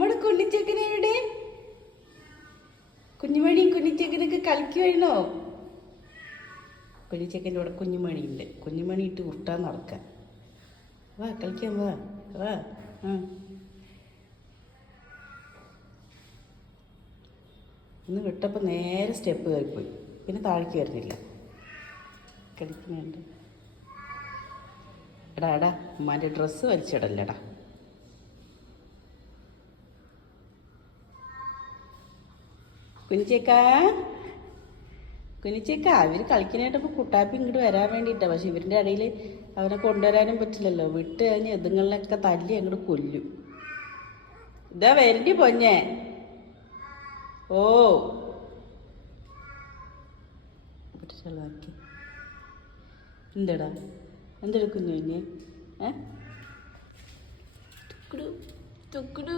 നമ്മുടെ കുഞ്ഞിച്ചക്കനെവിടെ? കുഞ്ഞുമണി കുഞ്ഞിച്ചക്കനൊക്കെ കളിക്കുവാണോ? കുഞ്ഞിച്ചക്കൻ്റെ കൂടെ കുഞ്ഞുമണി ഉണ്ട്. കുഞ്ഞുമണി ഇട്ട് ഉരുട്ടാൻ നടക്കാം. വാ കളിക്കാൻ വാ വാ. ഒന്ന് വിട്ടപ്പോൾ നേരെ സ്റ്റെപ്പ് കയറിപ്പോയി. പിന്നെ താഴേക്ക് വരുന്നില്ല. കളിക്കുന്നുണ്ട്. എടാ എടാ ഉമ്മാൻ്റെ ഡ്രസ്സ് വലിച്ചിടല്ലടാ. കുഞ്ഞിച്ചേക്ക കുഞ്ഞിച്ചേക്ക ഇവർ കളിക്കാനായിട്ടപ്പോൾ കുട്ടാപ്പി ഇങ്ങോട്ട് വരാൻ വേണ്ടിയിട്ടാണ്. പക്ഷെ ഇവരുടെ ഇടയിൽ അവനെ കൊണ്ടുവരാനും പറ്റില്ലല്ലോ. വിട്ട് കഴിഞ്ഞ് എതുങ്ങളിലൊക്കെ തല്ലി അങ്ങോട്ട് കൊല്ലും. ഇതാ വരണ്ടി പൊഞ്ഞേ. ഓ എന്താടാ എന്തെടുക്കുന്നു ഇനി? തുക്കുടു തുക്കുടു